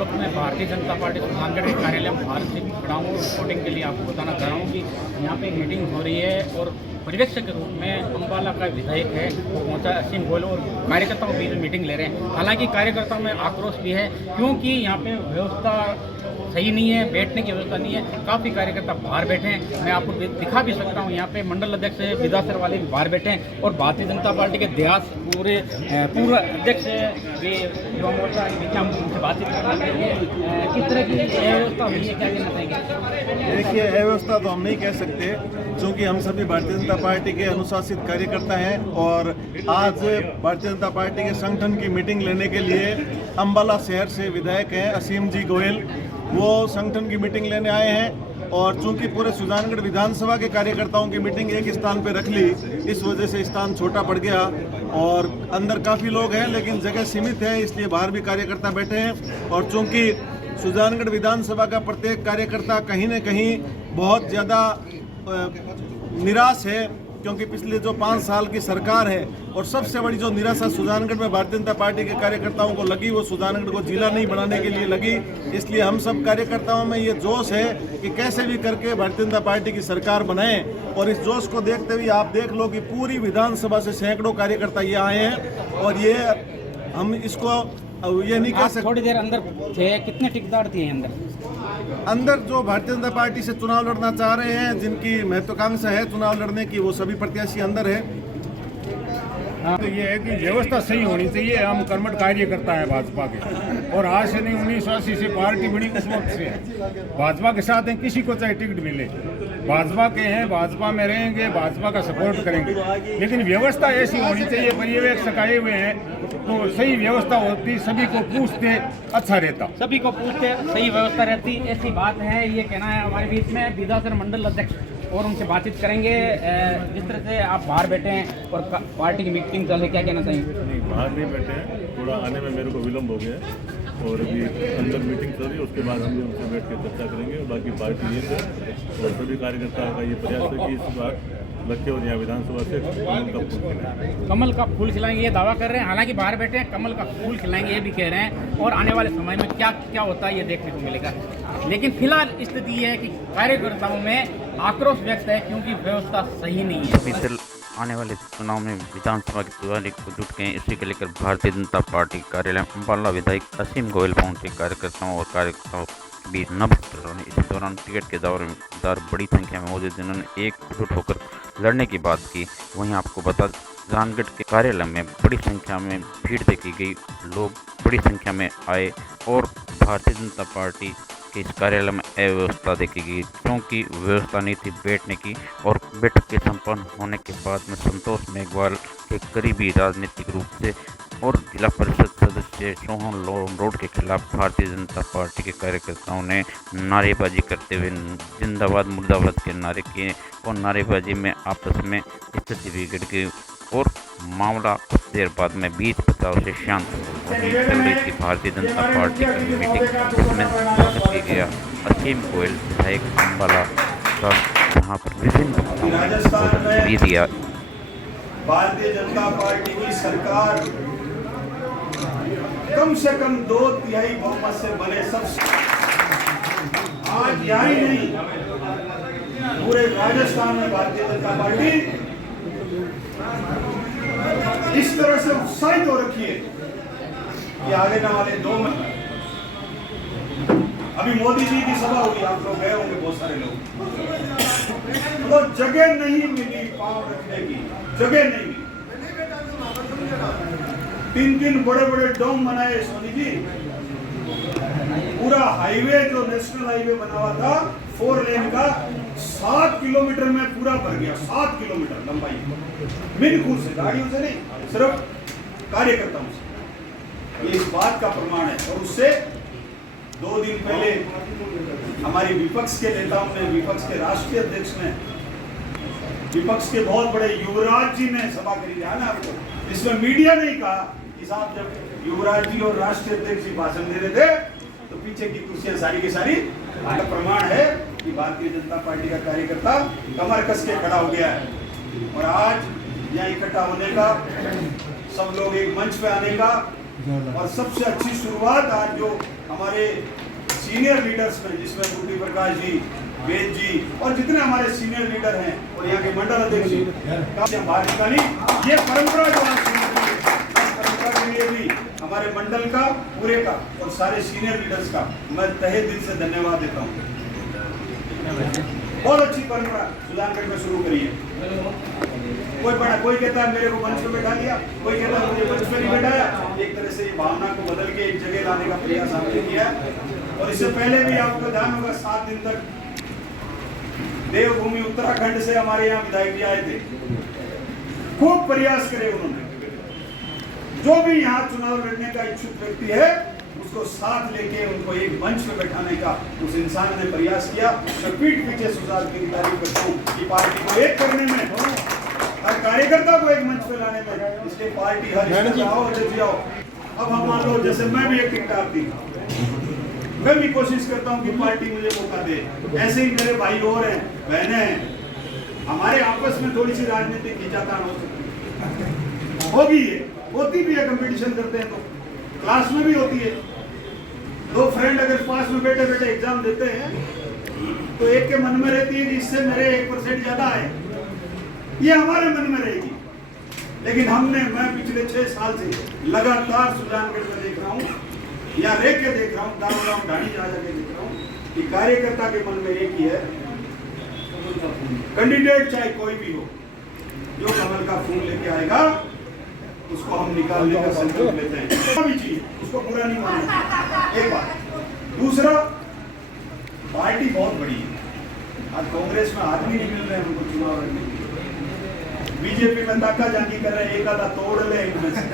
वक्त मैं भारतीय जनता पार्टी सुजानगढ़ के कार्यालय में भारत से खड़ा हूँ। रिपोर्टिंग के लिए आपको बताना चाह रहा हूँ कि यहाँ पे एक मीटिंग हो रही है और पर्यवेक्षक के रूप में अम्बाला का विधायक है वो पहुंचा असीम गोयल और कार्यकर्ताओं की मीटिंग ले रहे हैं। हालांकि कार्यकर्ताओं में आक्रोश भी है क्योंकि यहाँ पे व्यवस्था सही नहीं है, बैठने की व्यवस्था नहीं है। काफ़ी कार्यकर्ता बाहर बैठे हैं, मैं आपको दिखा भी सकता हूँ। यहाँ पे मंडल अध्यक्ष विदासर वाले भी बाहर बैठे हैं और भारतीय जनता पार्टी के देहात पूर्व अध्यक्ष भी युवा मोर्चा उनसे बातचीत करना चाहिए। किस तरह की व्यवस्था हुई है, क्या कहना चाहेंगे? देखिए, अव्यवस्था तो हम नहीं कह सकते क्योंकि हम सभी भारतीय जनता पार्टी के अनुशासित कार्यकर्ता हैं और आज भारतीय जनता पार्टी के संगठन की मीटिंग लेने के लिए अम्बाला शहर से विधायक हैं असीम जी गोयल, वो संगठन की मीटिंग लेने आए हैं। और चूंकि पूरे सुजानगढ़ विधानसभा के कार्यकर्ताओं की मीटिंग एक स्थान पर रख ली, इस वजह से स्थान छोटा पड़ गया और अंदर काफ़ी लोग हैं लेकिन जगह सीमित है, इसलिए बाहर भी कार्यकर्ता बैठे हैं। और चूंकि सुजानगढ़ विधानसभा का प्रत्येक कार्यकर्ता कहीं न कहीं बहुत ज़्यादा निराश है क्योंकि पिछले जो 5 साल की सरकार है और सबसे बड़ी जो निराशा सुजानगढ़ में भारतीय जनता पार्टी के कार्यकर्ताओं को लगी वो सुजानगढ़ को जिला नहीं बनाने के लिए लगी। इसलिए हम सब कार्यकर्ताओं में ये जोश है कि कैसे भी करके भारतीय जनता पार्टी की सरकार बनाएं और इस जोश को देखते हुए आप देख लो कि पूरी विधानसभा से सैकड़ों कार्यकर्ता ये आए हैं और ये हम इसको ये नहीं कह सकते। थोड़ी देर अंदर थे, कितने टिकटदार थे अंदर जो भारतीय जनता पार्टी से चुनाव लड़ना चाह रहे हैं, जिनकी महत्वाकांक्षा है चुनाव लड़ने की, वो सभी प्रत्याशी अंदर है। तो ये है कि व्यवस्था सही होनी चाहिए। हम कर्मठ कार्यकर्ता है भाजपा के और आज से नहीं 1980 से पार्टी बड़ी उस वक्त से है। भाजपा के साथ हैं, किसी को चाहे टिकट मिले भाजपा के हैं, भाजपा में रहेंगे, भाजपा का सपोर्ट करेंगे, लेकिन व्यवस्था ऐसी होनी चाहिए। पर्यवेक्षक आए हुए हैं तो सही व्यवस्था होती, सभी को पूछते अच्छा रहता, सभी को पूछते सही व्यवस्था रहती, ऐसी बात है। ये कहना है हमारे बीच में विधासर मंडल अध्यक्ष और उनसे बातचीत करेंगे। जिस तरह से आप बाहर बैठे हैं और पार्टी की मीटिंग चल रही, क्या कहना चाहिए? नहीं, बाहर नहीं बैठे हैं, थोड़ा आने में मेरे को विलम्ब हो गया है और अभी अंदर मीटिंग चल रही है, उसके बाद हम भी उनसे बैठ के चर्चा करेंगे। और बाकी पार्टी ये है और सभी कार्यकर्ताओं का ये प्रयास है कि इस बार लक्ष्य और यहाँ विधानसभा से कमल का फूल खिलाएंगे, ये दावा कर रहे हैं। हालांकि बाहर बैठे हैं, कमल का फूल खिलाएंगे ये भी कह रहे हैं और आने वाले समय में क्या क्या होता है ये देखने को मिलेगा। लेकिन फिलहाल स्थिति ये है कि कार्यकर्ताओं में आक्रोश व्यक्त है क्योंकि व्यवस्था सही नहीं है। आने वाले चुनाव में विधानसभा की तैयारी को जुट गए, इसी को लेकर भारतीय जनता पार्टी कार्यालय अम्बाला विधायक असीम गोयल पहुंचे। कार्यकर्ताओं और कार्यकर्ताओं के बीच नब्ज ने इस दौरान टिकट के दावेदार बड़ी संख्या में मौजूद, जिन्होंने एकजुट होकर लड़ने की बात की। वहीं आपको बता सुजानगढ़ के कार्यालय में बड़ी संख्या में भीड़ देखी गई, लोग बड़ी संख्या में आए और भारतीय जनता पार्टी के इस कार्यालय में अव्यवस्था देखी गई क्योंकि व्यवस्था नहीं थी बैठने की। और बैठक के संपन्न होने के बाद में संतोष मेघवाल के करीबी राजनीतिक रूप से और जिला परिषद सदस्य सोहन लोमरोड के खिलाफ भारतीय जनता पार्टी के कार्यकर्ताओं ने नारेबाजी करते हुए जिंदाबाद मुर्दाबाद के नारे किए और नारेबाजी में आपस में स्थिति बिगड़ गई और मामला कुछ देर बाद में 20-50 से शांत हो गई थी। भारतीय जनता पार्टी की मीटिंग जिसमें स्वागत किया गया असीम गोयल विधायक अम्बाला का, जहाँ पर विभिन्न भी दिया। भारतीय जनता पार्टी की सरकार कम से कम 2/3 बहुमत से बने। सब आज यहाँ ही नहीं, पूरे राजस्थान में भारतीय जनता पार्टी इस तरह से उत्साहित हो रखी है कि आगे न वाले 2 महीने। अभी मोदी जी की सभा हुई, आप लोग गए होंगे, बहुत सारे लोग, तो जगह नहीं मिली, पांव रखने की जगह नहीं मिली। 3 बड़े बड़े डोम बनाए सोनी जी। पूरा हाईवे जो नेशनल हाईवे बना हुआ था 4 लेन का 7 किलोमीटर में पूरा भर गया। 7 किलोमीटर लंबाई, मिनखूर से, गाड़ियों से नहीं, सिर्फ कार्यकर्ताओं से। ये इस बात का प्रमाण है। और उससे 2 दिन पहले हमारी विपक्ष के नेताओं ने, विपक्ष के राष्ट्रीय अध्यक्ष ने, विपक्ष के बहुत बड़े युवराज जी ने सभा करी, ध्यान है आपको, इसमें मीडिया ने कहा कि साहब जब युवराज जी और राष्ट्रीय अध्यक्ष जी भाषण दे रहे थे तो पीछे की कुर्सियां सारी की सारी, का प्रमाण है कि भारतीय जनता पार्टी का कार्यकर्ता कमर कस के खड़ा हो गया है। और आज यहाँ इकट्ठा होने का, सब लोग एक मंच पे आने का और सबसे अच्छी शुरुआत आज जो हमारे सीनियर लीडर्स में, जिसमें बुद्धि प्रकाश जी, वेद जी और जितने हमारे सीनियर लीडर हैं और यहाँ के मंडल अध्यक्ष जी बाहर निकाली, ये परंपरा जो आज शुरू हुई है, इस परंपरा के लिए भी हमारे मंडल का पूरे का और सारे सीनियर लीडर्स का मैं तहे दिल से धन्यवाद देता हूँ। बहुत अच्छी परंपरा सुजानगढ़ में शुरू करी है। कोई कहता है मेरे को मंच पे बैठा लिया, कोई कहता है मुझे मंच पे नहीं बैठाया। एक तरह से ये भावना को बदल के एक जगह लाने का प्रयास आपने किया है। और इससे पहले भी आपको ध्यान होगा 7 दिन तक देवभूमि उत्तराखंड से हमारे यहाँ विधायक जी आए थे, खूब प्रयास करे उन्होंने। जो भी यहाँ चुनाव लड़ने का इच्छुक व्यक्ति है उसको साथ लेके उनको एक मंच पे बैठाने का उस इंसान ने प्रयास किया। मैं पीठ पीछे सुजान की तारीफ करता हूँ कि पार्टी को एक करने में, हर कार्यकर्ता को एक मंच पे लाने में, इसलिए पार्टी हर आओ आओ। अब हम मान लो जैसे मैं भी एक टिकट दी, मैं भी कोशिश करता हूँ कि पार्टी मुझे मौका दे। ऐसे ही मेरे भाई और हैं, बहनें हैं, हमारे आपस में थोड़ी सी राजनीतिक खींचातान हो सकती है, होगी, होती भी है। कंपटीशन करते हैं तो क्लास में भी होती है। 2 फ्रेंड अगर पास में बैठे बैठे एग्जाम देते हैं तो एक के मन में रहती है कि इससे मेरे 1% ज्यादा आए, ये हमारे मन में रहेगी। लेकिन मैं पिछले 6 साल से लगातार सुजानगढ़ में देख रहा हूँ, या रह के देख रहा हूँ, गाँव ढाणी जा जाके देख रहा हूँ कि कार्यकर्ता के मन में एक ही है, कैंडिडेट चाहे कोई भी हो, जो कमल का फूल लेके आएगा उसको हम निकालने का संकल्प लेते हैं। भी चीज उसको पूरा नहीं मानना, एक बात। दूसरा, पार्टी बहुत बड़ी है। आज कांग्रेस में आदमी नहीं मिल रहे हैं हमको चुनाव लड़ने के लिए। बीजेपी में ताका जाकी कर रहे हैं, एक आधा तोड़ ले इनमें से,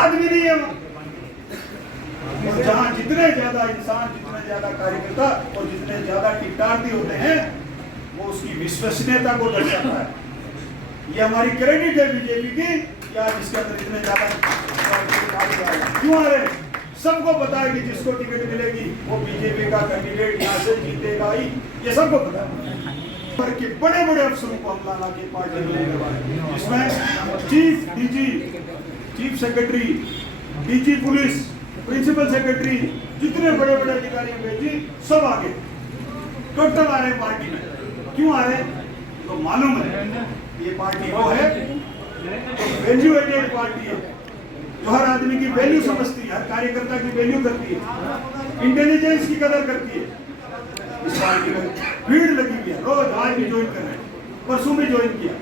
आदमी नहीं है वो। और जहाँ जितने ज्यादा इंसान, जितने ज्यादा कार्यकर्ता और जितने ज्यादा टिकटार्थी होते हैं, वो उसकी विश्वसनीयता को दर्शाता है। ये हमारी क्रेडिट है बीजेपी की, क्या जिसके अंदर इतने ज्यादा क्यों आ रहे हैं। सबको पता है कि जिसको टिकट मिलेगी वो बीजेपी का कैंडिडेट यहाँ से जीतेगा ही, ये सबको पता है। पर के बड़े बड़े अफसरों को हम लाना की पार्टी में, जिसमें chief DG, chief secretary, DG police, principal secretary, जितने बड़े बड़े अधिकारी भेजी सब आगे टोटल आ रहे हैं पार्टी में। क्यों आ रहे हैं? तो मालूम है ये पार्टी वो है वैल्यू एडेड पार्टी है, जो हर आदमी की वैल्यू समझती है, हर कार्यकर्ता की वैल्यू करती है, इंटेलिजेंस की कदर करती है। इस पार्टी में भीड़ लगी हुई है, रोज आज भी ज्वाइन कर रहे हैं, परसों भी ज्वाइन किया।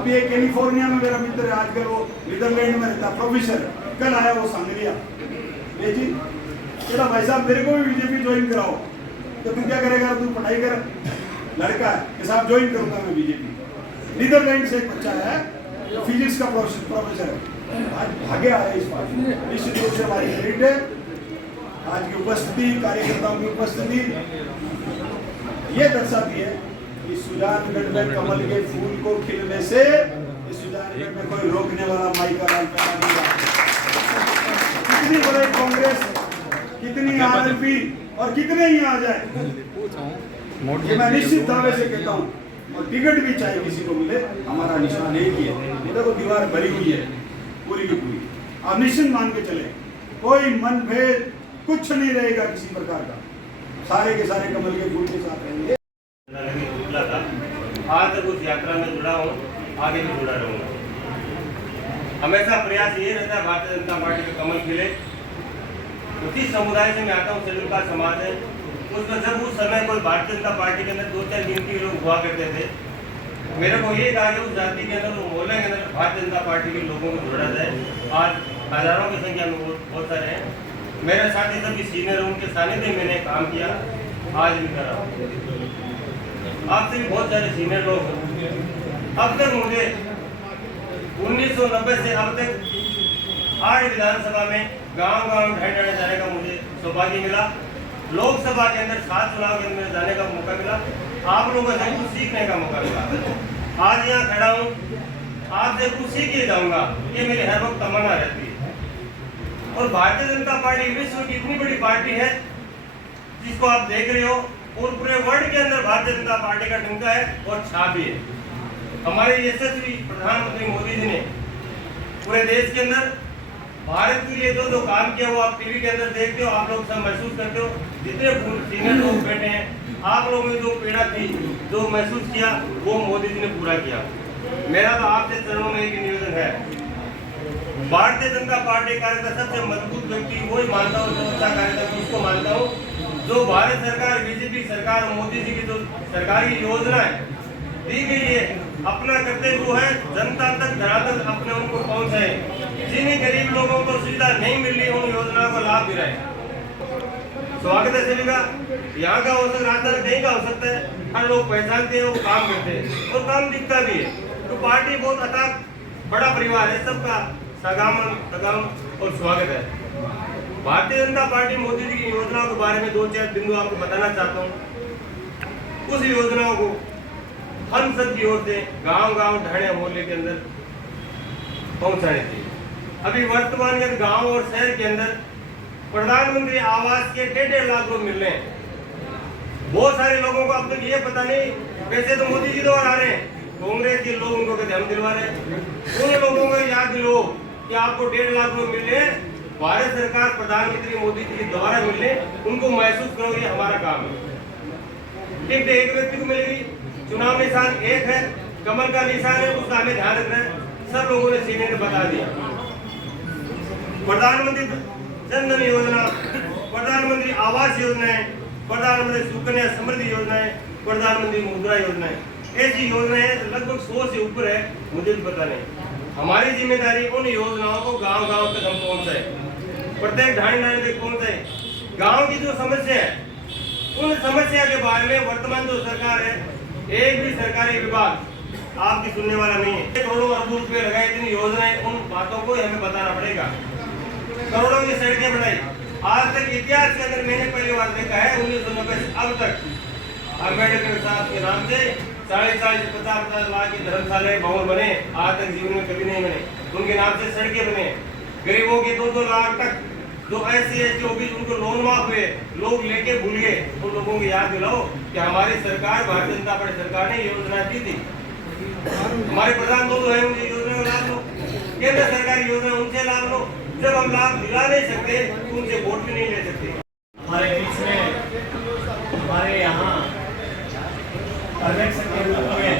अभी एक कैलिफोर्निया में मेरा मित्र है, आजकल वो नीदरलैंड में रहता, प्रोफेसर, कल आया वो सांगलिया जी, चला भाई साहब मेरे को भी बीजेपी ज्वाइन कराओ। तो तू क्या करेगा? तू पढ़ाई कर, लड़का है कि साहब ज्वाइन करूंगा मैं बीजेपी। नीदरलैंड से एक बच्चा है, फिजिक्स का प्रोफेसर है, आज भागे आया इस पार्टी में। निश्चित रूप से हमारी क्रेडिट है आज की उपस्थिति, कार्यकर्ताओं की उपस्थिति ये दर्शाती है कि सुजानगढ़ में कमल के फूल को खिलने से इस सुजानगढ़ में कोई रोकने वाला माई का लाल पैदा नहीं रहा। कितनी बड़ी कांग्रेस, कितनी आरएलपी और कितने ही आ जाए, ये मैं निश्चित दावे से कहता हूँ। और टिकट भी चाहे किसी को मिले, हमारा निशान एक ही है। देखो दीवार भरी हुई है पूरी की पूरी, आप निश्चित मान के चले, कोई मनभेद कुछ नहीं रहेगा किसी प्रकार का, सारे के सारे कमल के फूल के साथ रहेंगे। आज तक उस यात्रा में जुड़ा हूँ, आगे भी जुड़ा रहूँगा। हमेशा प्रयास ये रहता है भारतीय जनता पार्टी का कमल खिले। उसी समुदाय से मैं आता हूँ, शेड्यूल कास्ट समाज है। उसमें जब उस समय कोई भारतीय जनता पार्टी के अंदर 2-4 गिनती लोग हुआ करते थे, मेरे को ये कहा कि उस जाति के अंदर, मोहल्ले के अंदर भारतीय जनता पार्टी के लोगों को जोड़ा जाए। आज हजारों की संख्या में बहुत सारे हैं। मेरे साथी सभी सीनियर, उनके सानिध्य में मैंने काम किया, आज भी कर रहा हूँ। आपसे भी बहुत सारे सीनियर लोग हैं। अब तक मुझे 1990 से अब तक 8 विधानसभा में गांव-गांव ढाई जाने का मुझे सौभाग्य मिला। लोकसभा के अंदर 7 चुनाव के अंदर जाने का मौका मिला। आप लोगों से कुछ सीखने का मौका मिला। आज यहाँ खड़ा हूँ, आपसे कुछ सीख के जाऊँगा, ये मेरी हर वक्त तमन्ना रहती है। और भारतीय जनता पार्टी विश्व की इतनी बड़ी पार्टी है जिसको आप देख रहे हो, और पूरे वर्ल्ड के अंदर भारतीय जनता पार्टी का डंका है और छाप भी है। हमारे यशस्वी प्रधानमंत्री मोदी जी ने पूरे देश के अंदर भारत के लिए जो काम किया वो आप टीवी के अंदर देखते हो, आप लोग सब महसूस करते हो। जितने सीनियर लोग बैठे हैं, आप लोगों ने जो पीड़ा थी, जो महसूस किया, वो मोदी जी ने पूरा किया। मेरा तो आपसे चरणों में एक निवेदन है, भारतीय जनता पार्टी कार्यकर्ता सबसे मजबूत व्यक्ति वही मानता हूँ, जो अच्छा कार्यकर्ता उसको मानता हूँ, जो भारत सरकार, बीजेपी सरकार, मोदी जी की जो सरकारी योजना है दी गई है, अपना कर्तव्य वो है जनता तक, धरातल अपने उनको पहुंचाए। जिन्हें गरीब लोगों को सुविधा नहीं मिल रही, उन योजनाओं को लाभ दिलाए। स्वागत है सभी का। यहाँ का हो सकता, रास्ता कहीं का हो सकता है, हर लोग पहचानते हैं, वो काम करते हैं और काम दिखता भी है। तो पार्टी बहुत अथाक बड़ा परिवार है, सबका सगाम और स्वागत है। भारतीय जनता पार्टी मोदी जी की योजनाओं के बारे में 2-4 बिंदु आपको बताना चाहता हूँ। उस योजनाओं को हम सब की ओर से गांव-गांव, ढाणे मोहल्ले के अंदर पहुंचाने चाहिए। अभी वर्तमान में गांव और शहर के अंदर प्रधानमंत्री आवास के 1.5 लाख रुपए मिल रहे हैं। बहुत सारे लोगों को अब तक ये पता नहीं, पैसे तो मोदी जी द्वारा आ रहे हैं, कांग्रेस के लोग उनको कहते हम दिलवा रहे हैं। उन लोगों को याद दिलो कि आपको 1.5 लाख रुपए मिल रहे हैं, भारत सरकार प्रधानमंत्री मोदी जी के द्वारा मिल रहे, उनको महसूस करो, ये हमारा काम है। टिकट एक व्यक्ति को मिलेगी, चुनाव निशान एक है, कमल का निशान है, उसका हमें ध्यान रखना है। सब लोगों ने सीनियर ने बता दिया। प्रधानमंत्री जन धन योजना, प्रधानमंत्री आवास योजनाएं, प्रधानमंत्री सुकन्या समृद्धि योजनाएं, प्रधानमंत्री मुद्रा योजनाएं, ऐसी योजनाएं लगभग 100 से ऊपर है, मुझे भी पता नहीं। हमारी जिम्मेदारी उन योजनाओं को गांव-गांव तक हम पहुंचाए, प्रत्येक ढाणी तक पहुंचाए। गांव की जो समस्या है, उन समस्या के बारे में वर्तमान जो सरकार है, एक भी सरकारी विभाग आपकी सुनने वाला नहीं है। करोड़ों अरबों रुपए लगाए, इतनी योजनाएं, उन बातों को हमें बताना पड़ेगा। करोड़ों की सड़कें बनाई, आज तक इतिहास के अंदर मैंने पहली बार देखा है 1990 से अब तक अम्बेडकर साहब के नाम से 40 से 50 लाख के धर्मशाला भवन बने, आज तक जीवन में कभी नहीं बने। उनके नाम से सड़कें बने, गरीबों के 2-2 लाख तक जो ऐसे OBC उनको लोन माफ हुए, लोग लेके भूल गए। उन लोगों को याद दिलाओ कि हमारी सरकार, भारतीय जनता पार्टी सरकार ने योजना दी थी। हमारे प्रधान दोनों है, उनकी योजना का लाभ लो, केंद्र सरकारी योजना उनसे लाभ लो। जब हम लाभ दिला नहीं सकते, उनसे वोट भी नहीं ले सकते। हमारे बीच में हमारे यहाँ अध्यक्ष के रूप में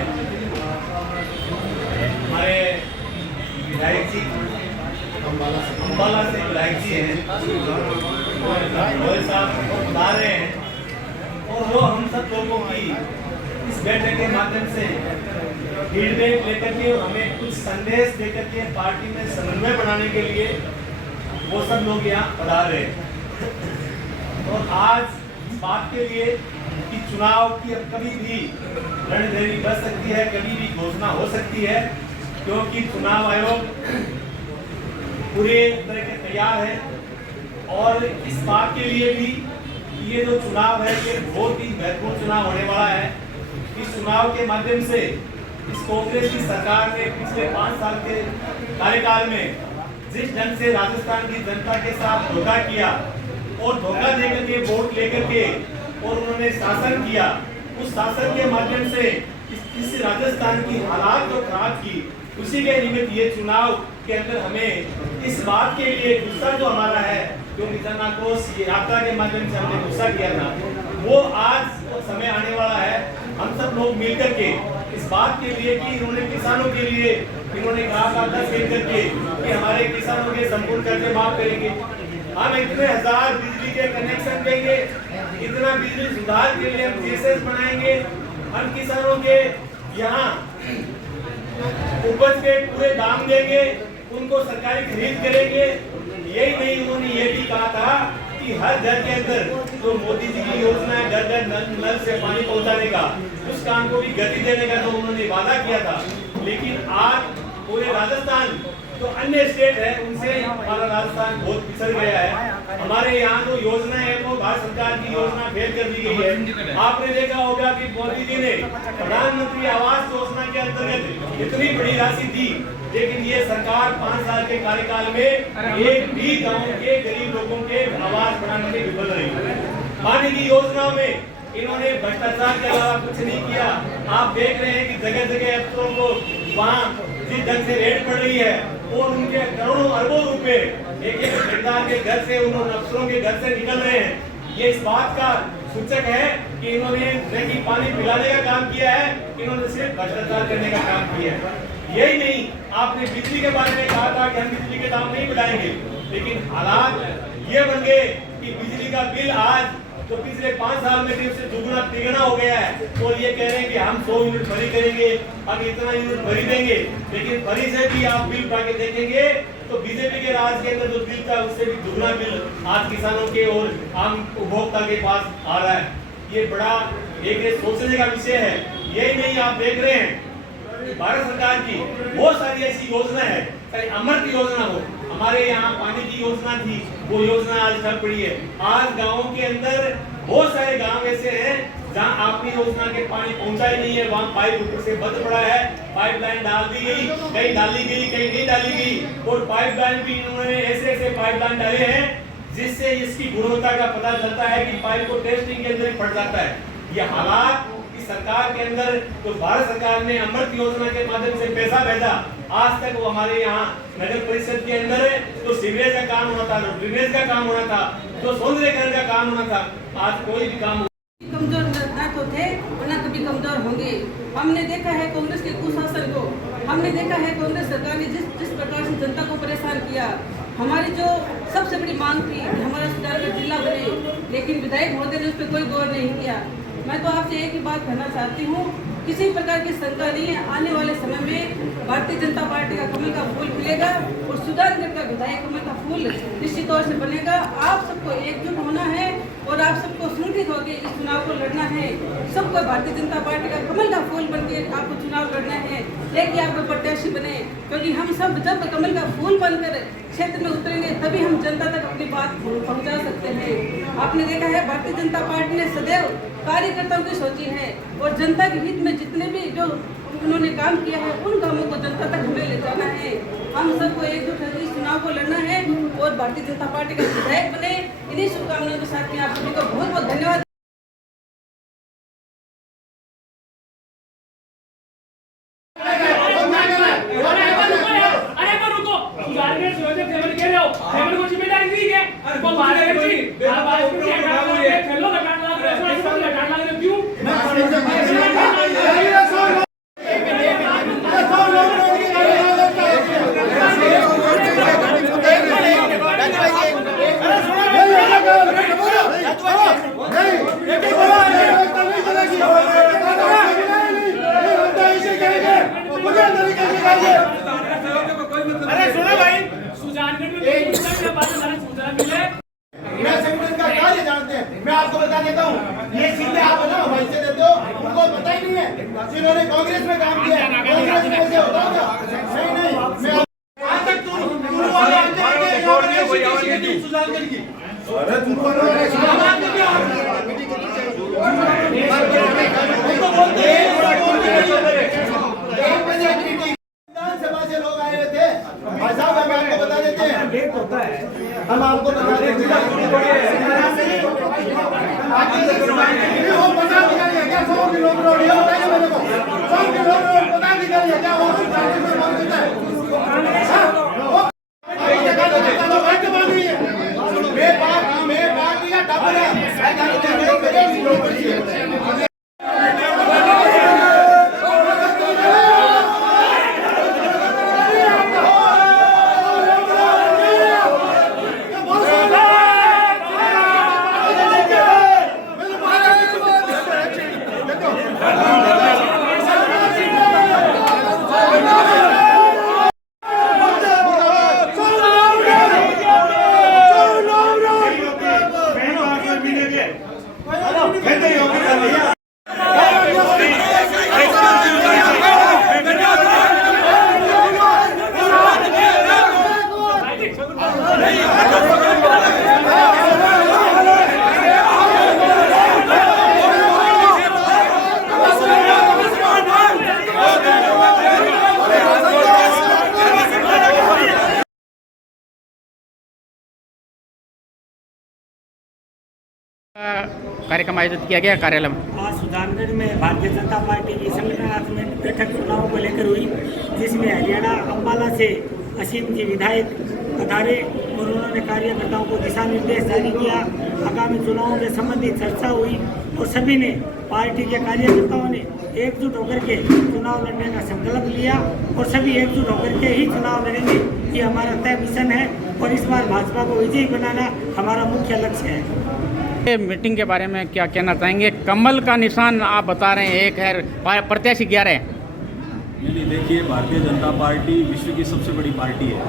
हमारे विधायक जी अम्बाला से विधायक जी हैं, साहब बता रहे हैं, और वो हम सब लोगों की इस बैठक के माध्यम से फीडबैक लेकर के हमें कुछ संदेश देकर के पार्टी में समन्वय बनाने के लिए वो सब लोग यहाँ पधार रहे हैं। और आज इस बात के लिए कि चुनाव की अब कभी भी रणधेरी बच सकती है, कभी भी घोषणा हो सकती है, क्योंकि चुनाव आयोग पूरे तरह के तैयार है। और इस बात के लिए भी ये जो चुनाव है, ये बहुत ही महत्वपूर्ण चुनाव होने वाला है। इस चुनाव के माध्यम से इस कांग्रेस की सरकार ने पिछले 5 साल के कार्यकाल में जिस ढंग से राजस्थान की जनता के साथ धोखा किया और धोखा देकर के वोट लेकर के और उन्होंने शासन किया, उस शासन के माध्यम से इस राजस्थान की हालात जो खराब की, उसी के निमित्त ये चुनाव के अंदर हमें इस बात के लिए गुस्सा जो हमारा है, जो किसान कोष यात्रा के माध्यम से हमने गुस्सा किया था, वो आज समय आने वाला है। हम सब लोग मिलकर के इस बात के लिए कि इन्होंने किसानों के लिए इन्होंने कहा था 10 दिन करके कि हमारे किसानों के संपूर्ण कर्जे माफ करेंगे, हम इतने 1000 बिजली के कनेक्शन देंगे, इतना बिजली सुधार के लिए हम केसेस बनाएंगे, हम किसानों के यहाँ उपज के पूरे दाम देंगे, उनको सरकारी खरीद करेंगे। यही नहीं, उन्होंने ये भी कहा था कि हर घर के अंदर जो मोदी जी की योजना है, घर घर नल से पानी पहुंचाने का, उस काम को भी गति देने का जो उन्होंने वादा किया था। लेकिन आज पूरे राजस्थान जो अन्य स्टेट है, उनसे हमारा राजस्थान बहुत पिछड़ गया है। हमारे यहाँ जो योजना है वो भारत सरकार की योजना फेल कर दी गई है। आपने देखा होगा कि मोदी जी ने प्रधानमंत्री आवास योजना के अंतर्गत इतनी बड़ी राशि दी, लेकिन ये सरकार 5 साल के कार्यकाल में एक भी गांव के गरीब लोगों के आवास बनाने में विफल रही। पानी की योजनाओं में इन्होंने भ्रष्टाचार के अलावा कुछ नहीं किया। आप देख रहे हैं कि जगह जगह अफसरों को वहाँ जिस ढंग से रेड पड़ रही है और उनके करोड़ों अरबों रुपए एक ठेकेदार के घर से, उन अफसरों के घर से निकल रहे हैं, ये इस बात का सूचक है कि इन्होंने न कि पानी पिलाने का काम किया है, इन्होंने सिर्फ भ्रष्टाचार करने का काम किया है। यही नहीं, आपने बिजली के बारे में कहा था कि हम बिजली के दाम नहीं बढ़ाएंगे, लेकिन हालात ये बन गए कि बिजली का बिल आज तो पिछले 5 साल में भी उससे दुगना तिगुना हो गया है, और ये कह रहे हैं कि हम 100 यूनिट भरी करेंगे, अब इतना यूनिट भरी देंगे, लेकिन भरी से भी आप बिल उठा के देखेंगे तो बीजेपी के राज के अंदर जो बिल था उससे भी दुगना बिल आज किसानों के और आम उपभोक्ता के पास आ रहा है। ये बड़ा एक सोचने का विषय है। यही नहीं, आप देख रहे हैं भारत सरकार की बहुत सारी ऐसी योजना है, चाहे अमृत योजना हो, हमारे यहाँ पानी की योजना थी, वो योजना आज ठप पड़ी है। आज गाँव के अंदर बहुत सारे गांव ऐसे हैं जहां आपने योजना के पानी पहुंचा ही नहीं है, वहां पाइप ऊपर से बंद पड़ा है, पाइपलाइन डाल दी गई, कहीं डाली गई कहीं नहीं डाली गई, और पाइपलाइन भी इन्होंने ऐसे पाइपलाइन डाले हैं जिससे इसकी गुणवत्ता का पता चलता है कि पाइप को टेस्टिंग के अंदर ही फट जाता है। ये हालात इस सरकार के अंदर, तो भारत सरकार ने अमृत योजना के माध्यम से पैसा भेजा, आज तक वो हमारे यहाँ नगर परिषद के अंदर तो सीवरेज का काम होना था, ड्रेनेज का काम होना था, तो सौंदर्यीकरण का काम होना था, आज कोई भी काम कमजोर न तो थे और न कभी कमजोर होंगे। हमने देखा है कांग्रेस के कुशासन को, हमने देखा है कांग्रेस सरकार ने जिस प्रकार से जनता को परेशान किया। हमारी जो सबसे बड़ी मांग थी कि हमारा सुजानगढ़ जिला बने, लेकिन विधायक महोदय ने उस पर कोई गौर नहीं किया। मैं तो आपसे एक ही बात कहना चाहती हूँ, किसी प्रकार की शंका नहीं है, आने वाले समय में भारतीय जनता पार्टी का कमल का फूल खिलेगा और सुजानगढ़ का विधायक कमल का फूल निश्चित तौर से बनेगा। आप सबको एकजुट होना है और आप सबको संगठित होकर इस चुनाव को लड़ना है। सबको भारतीय जनता पार्टी का कमल का फूल बनकर आपको चुनाव लड़ना है, लेकिन आपको प्रत्याशी बने, क्योंकि हम सब जब कमल का फूल बनकर क्षेत्र में उतरेंगे तभी हम जनता तक अपनी बात पहुंचा सकते हैं। आपने देखा है भारतीय जनता पार्टी ने सदैव कार्यकर्ताओं की सोची है और जनता के हित में जितने भी जो उन्होंने काम किया है उन कामों को जनता तक हमें ले जाना है। हम सबको एकजुट होकर इस चुनाव को लड़ना है और भारतीय जनता पार्टी का विधायक बने। इन्हीं शुभकामनाओं के साथ में आप सभी को बहुत बहुत धन्यवाद। अरे सुनो भाई, मैं आपको बता देता हूँ, ये सीधे आप ना वैसे देते हो, उनको पता ही नहीं है जिन्होंने कांग्रेस में काम किया, कांग्रेस में ऐसे होता होगा। नहीं मैं आज तक सुजानगढ़ की विधानसभा से लोग आए हुए थे। भाई साहब हम आपको बता देते हैं, हम आपको बता देते कार्यक्रम आयोजित किया गया कार्यालय में। आज सुजानगढ़ में भारतीय जनता पार्टी की संगठनात्मक बैठक चुनाव को लेकर हुई, जिसमें हरियाणा अम्बाला से असीम जी विधायक पधारे और उन्होंने कार्यकर्ताओं को दिशा निर्देश जारी किया। आगामी चुनावों के संबंधी चर्चा हुई और सभी ने, पार्टी के कार्यकर्ताओं ने एकजुट होकर के चुनाव लड़ने का संकल्प लिया और सभी एकजुट होकर के ही चुनाव लड़ेंगे। ये हमारा तय मिशन है और इस बार भाजपा को विजयी बनाना हमारा मुख्य लक्ष्य है। ये मीटिंग के बारे में क्या कहना चाहेंगे? कमल का निशान आप बता रहे हैं, एक है, प्रत्याशी 11 है। नहीं, देखिए, भारतीय जनता पार्टी विश्व की सबसे बड़ी पार्टी है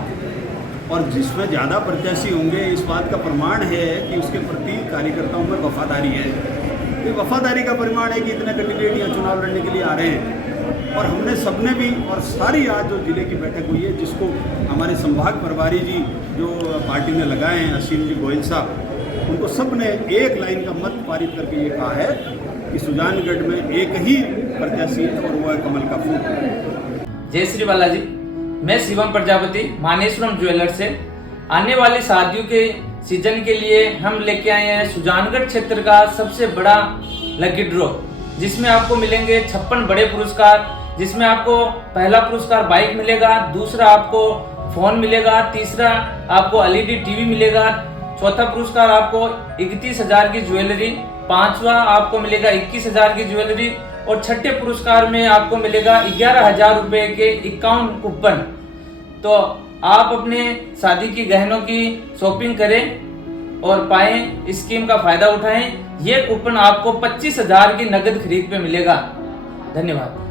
और जिसमें ज़्यादा प्रत्याशी होंगे इस बात का प्रमाण है कि उसके प्रति कार्यकर्ताओं में वफादारी है। ये वफादारी का परिमाण है कि इतने कैंडिडेट यहाँ चुनाव लड़ने के लिए आ रहे हैं। और हमने सबने भी, और सारी आज जो जिले की बैठक हुई है, जिसको हमारे संभाग प्रभारी जी जो पार्टी में लगाए हैं, असीम जी गोयल साहब, उनको सब ने एक लाइन का मत पारित करके ये कहा है कि सुजानगढ़ में एक ही प्रत्याशी है और वो है कमल का फूल। जय श्री बालाजी। मैं शिवम प्रजापति मानेश्वरम ज्वेलर से आने वाली शादियों के सीजन के लिए हम लेके आए हैं सुजानगढ़ क्षेत्र का सबसे बड़ा लकी ड्रॉ, जिसमें आपको मिलेंगे 56 बड़े पुरस्कार, जिसमें आपको पहला पुरस्कार बाइक मिलेगा, दूसरा आपको फोन मिलेगा, तीसरा आपको LED टीवी मिलेगा, चौथा पुरस्कार आपको 31,000 की ज्वेलरी, पांचवा आपको मिलेगा 21,000 की ज्वेलरी और छठे पुरस्कार में आपको मिलेगा 11,000 रुपए के 51 कूपन। तो आप अपने शादी की गहनों की शॉपिंग करें और पाएं, इस स्कीम का फायदा उठाएं। ये कूपन आपको 25,000 की नगद खरीद पे मिलेगा। धन्यवाद।